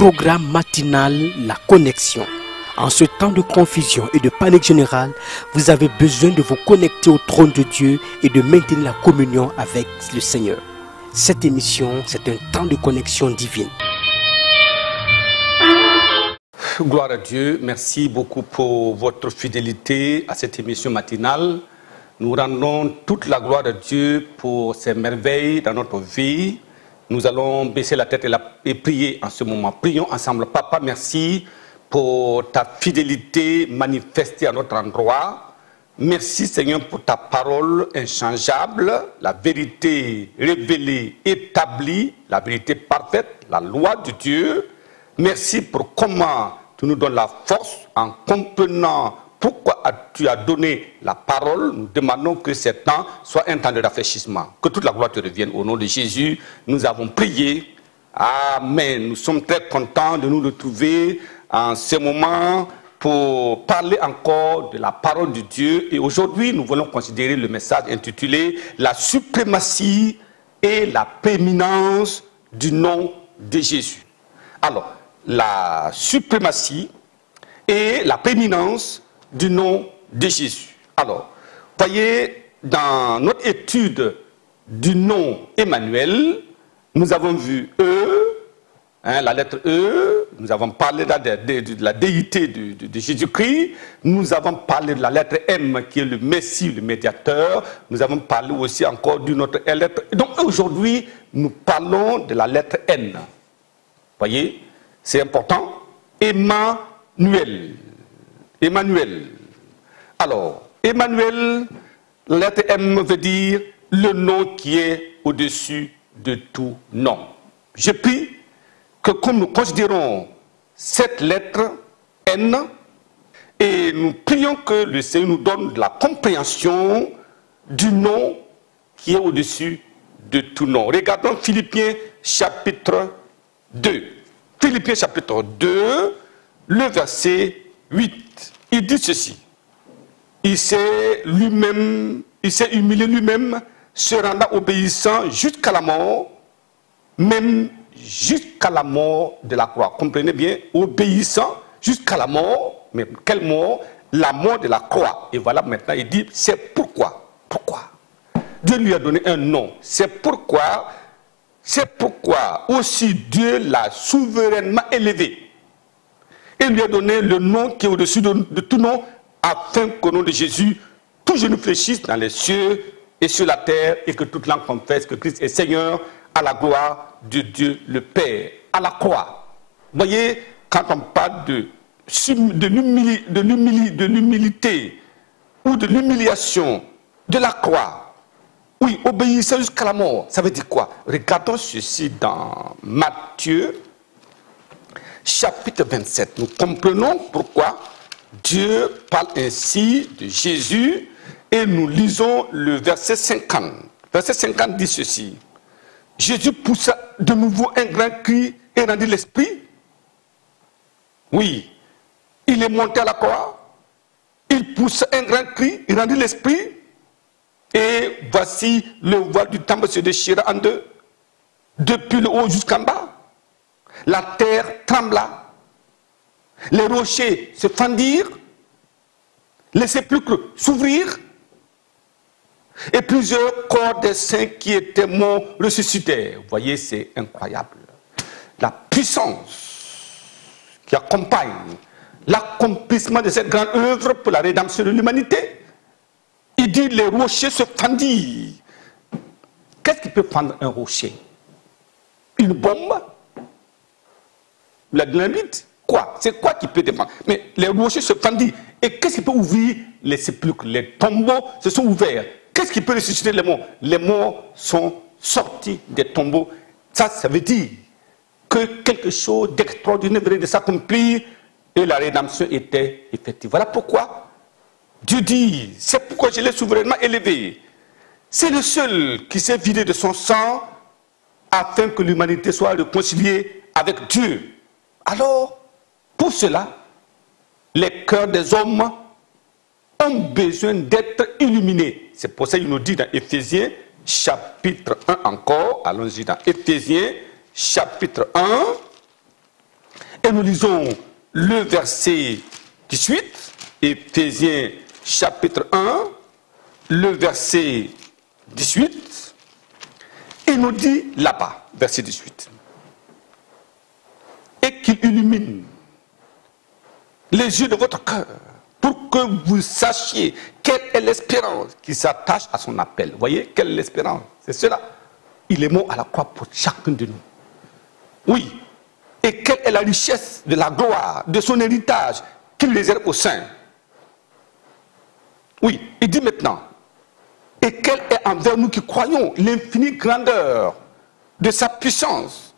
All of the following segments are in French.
programme matinal La Connexion. En ce temps de confusion et de panique générale, vous avez besoin de vous connecter au trône de Dieu et de maintenir la communion avec le Seigneur. Cette émission, c'est un temps de connexion divine. Gloire à Dieu, merci beaucoup pour votre fidélité à cette émission matinale. Nous rendons toute la gloire à Dieu pour ses merveilles dans notre vie. Nous allons baisser la tête et prier en ce moment. Prions ensemble. Papa, merci pour ta fidélité manifestée à notre endroit. Merci Seigneur pour ta parole inchangeable, la vérité révélée, établie, la vérité parfaite, la loi de Dieu. Merci pour comment tu nous donnes la force en comprenant pourquoi tu as donné la parole. Nous demandons que ce temps soit un temps de rafraîchissement. Que toute la gloire te revienne au nom de Jésus. Nous avons prié. Amen. Nous sommes très contents de nous retrouver en ce moment pour parler encore de la parole de Dieu. Et aujourd'hui, nous voulons considérer le message intitulé « La suprématie et la prééminence du nom de Jésus ». Alors, la suprématie et la prééminence du nom de Jésus. Alors, voyez, dans notre étude du nom Emmanuel, nous avons vu la lettre E, nous avons parlé de la déité de Jésus-Christ, nous avons parlé de la lettre M qui est le Messie, le médiateur, nous avons parlé aussi encore d'une autre lettre. Donc aujourd'hui, nous parlons de la lettre N. Voyez, c'est important. Emmanuel. Emmanuel. Alors, Emmanuel, la lettre M veut dire le nom qui est au-dessus de tout nom. Je prie que comme nous considérons cette lettre N, et nous prions que le Seigneur nous donne la compréhension du nom qui est au-dessus de tout nom. Regardons Philippiens chapitre 2. Philippiens chapitre 2, le verset 8. Il dit ceci. Il s'est humilié lui-même, se rendant obéissant jusqu'à la mort, même jusqu'à la mort de la croix. Comprenez bien, obéissant jusqu'à la mort, mais quelle mort? La mort de la croix. Et voilà maintenant, il dit, c'est pourquoi. Pourquoi? Dieu lui a donné un nom. C'est pourquoi aussi Dieu l'a souverainement élevé. Et lui a donné le nom qui est au-dessus de tout nom, afin qu'au nom de Jésus, tout genou fléchisse dans les cieux et sur la terre, et que toute langue confesse que Christ est Seigneur, à la gloire de Dieu le Père. À la croix. Vous voyez, quand on parle de l'humilité ou de l'humiliation de la croix, oui, obéissant jusqu'à la mort, ça veut dire quoi? Regardons ceci dans Matthieu chapitre 27. Nous comprenons pourquoi Dieu parle ainsi de Jésus et nous lisons le verset 50. Verset 50 dit ceci. Jésus poussa de nouveau un grand cri et rendit l'esprit. Oui, il est monté à la croix. Il poussa un grand cri, il rendit l'esprit. Et voici le voile du temple se déchira en deux, depuis le haut jusqu'en bas. La terre trembla, les rochers se fendirent, les sépulcres s'ouvrirent, et plusieurs corps des saints qui étaient morts ressuscitèrent. Vous voyez, c'est incroyable. La puissance qui accompagne l'accomplissement de cette grande œuvre pour la rédemption de l'humanité. Il dit les rochers se fendirent. Qu'est-ce qui peut fendre un rocher? Une bombe? La dynamite? Quoi? C'est quoi qui peut défendre? Mais les rochers se fendirent. Et qu'est-ce qui peut ouvrir les sépulcres? Les tombeaux se sont ouverts. Qu'est-ce qui peut ressusciter les morts? Les morts sont sortis des tombeaux. Ça veut dire que quelque chose d'extraordinaire venait de s'accomplir et la rédemption était effective. Voilà pourquoi Dieu dit, c'est pourquoi je l'ai souverainement élevé. C'est le seul qui s'est vidé de son sang afin que l'humanité soit réconciliée avec Dieu. Alors, pour cela, les cœurs des hommes ont besoin d'être illuminés. C'est pour ça qu'il nous dit dans Éphésiens chapitre 1 encore, allons-y dans Éphésiens chapitre 1, Et nous lisons le verset 18, Éphésiens chapitre 1, le verset 18, il nous dit là-bas, verset 18, et qu'il illumine les yeux de votre cœur pour que vous sachiez quelle est l'espérance qui s'attache à son appel. Vous voyez, quelle est l'espérance? C'est cela. Il est mort à la croix pour chacun de nous. Oui. Et quelle est la richesse de la gloire, de son héritage qu'il réserve aux saints? Oui, il dit maintenant, et quelle est envers nous qui croyons l'infinie grandeur de sa puissance,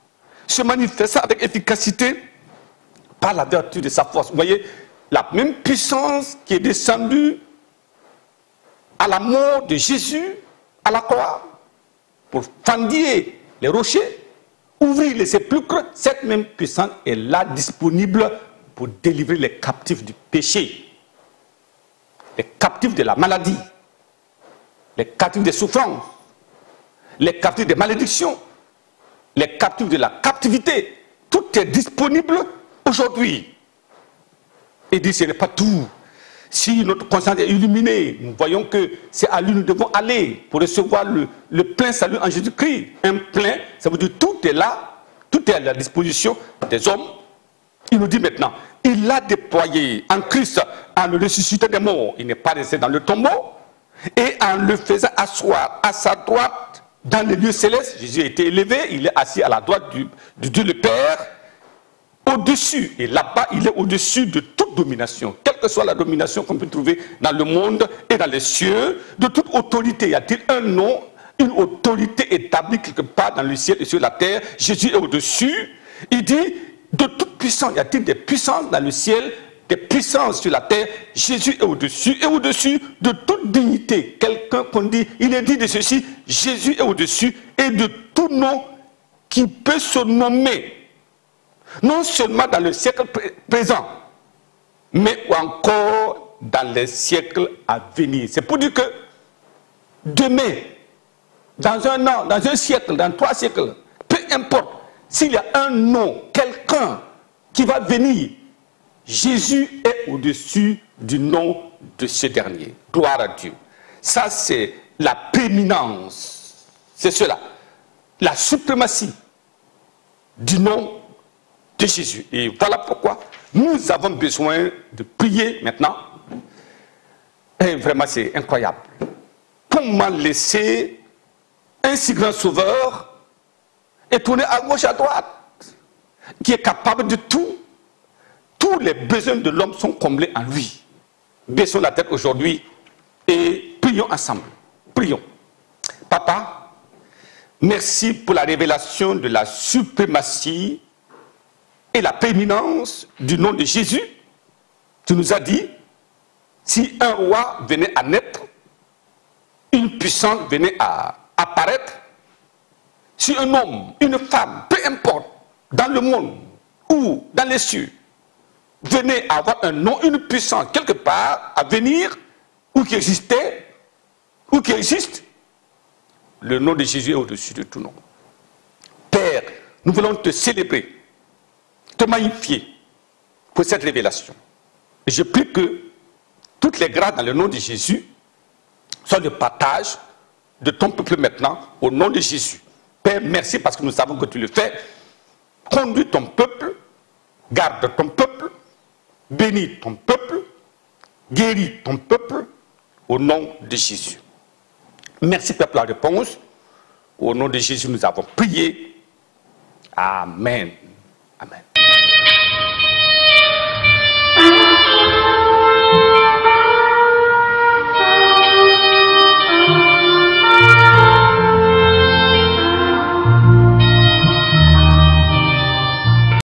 se manifestant avec efficacité par la vertu de sa force. Vous voyez, la même puissance qui est descendue à la mort de Jésus à la croix pour fendiller les rochers, ouvrir les sépulcres, cette même puissance est là disponible pour délivrer les captifs du péché, les captifs de la maladie, les captifs des souffrances, les captifs des malédictions, les captifs de la captivité. Tout est disponible aujourd'hui. Et dit, ce n'est pas tout. Si notre conscience est illuminée, nous voyons que c'est à lui que nous devons aller pour recevoir le plein salut en Jésus-Christ. Un plein, ça veut dire tout est là, tout est à la disposition des hommes. Il nous dit maintenant, il l'a déployé en Christ en le ressuscitant des morts. Il n'est pas resté dans le tombeau. Et en le faisant asseoir à sa droite dans les lieux célestes, Jésus a été élevé, il est assis à la droite du Dieu le Père, au-dessus. Et là-bas, il est au-dessus de toute domination, quelle que soit la domination qu'on peut trouver dans le monde et dans les cieux, de toute autorité. Y a-t-il un nom, une autorité établie quelque part dans le ciel et sur la terre? Jésus est au-dessus. Il dit, de toute puissance, y a-t-il des puissances dans le ciel, des puissances sur la terre? Jésus est au-dessus, et au-dessus de toute dignité. Quelqu'un qu'on dit, il est dit de ceci, Jésus est au-dessus, et de tout nom qui peut se nommer, non seulement dans le siècle présent, mais encore dans les siècles à venir. C'est pour dire que demain, dans un an, dans un siècle, dans 3 siècles, peu importe, s'il y a un nom, quelqu'un qui va venir, Jésus est au-dessus du nom de ce dernier. Gloire à Dieu. Ça, c'est la prééminence. C'est cela. La suprématie du nom de Jésus. Et voilà pourquoi nous avons besoin de prier maintenant. Et vraiment, c'est incroyable. Comment laisser un si grand sauveur et tourner à gauche, à droite, qui est capable de tout? Tous les besoins de l'homme sont comblés en lui. Baissons la tête aujourd'hui et prions ensemble. Prions. Papa, merci pour la révélation de la suprématie et la prééminence du nom de Jésus. Tu nous as dit, si un roi venait à naître, une puissance venait à apparaître, si un homme, une femme, peu importe, dans le monde ou dans les cieux, venait à avoir un nom, une puissance quelque part à venir, ou qui existait, ou qui existe, le nom de Jésus est au-dessus de tout nom. Père, nous voulons te célébrer, te magnifier pour cette révélation. Et je prie que toutes les grâces dans le nom de Jésus soient le partage de ton peuple maintenant, au nom de Jésus. Père, merci parce que nous savons que tu le fais. Conduis ton peuple, garde ton peuple, bénis ton peuple, guéris ton peuple, au nom de Jésus. Merci Père pour la réponse. Au nom de Jésus, nous avons prié. Amen. Amen.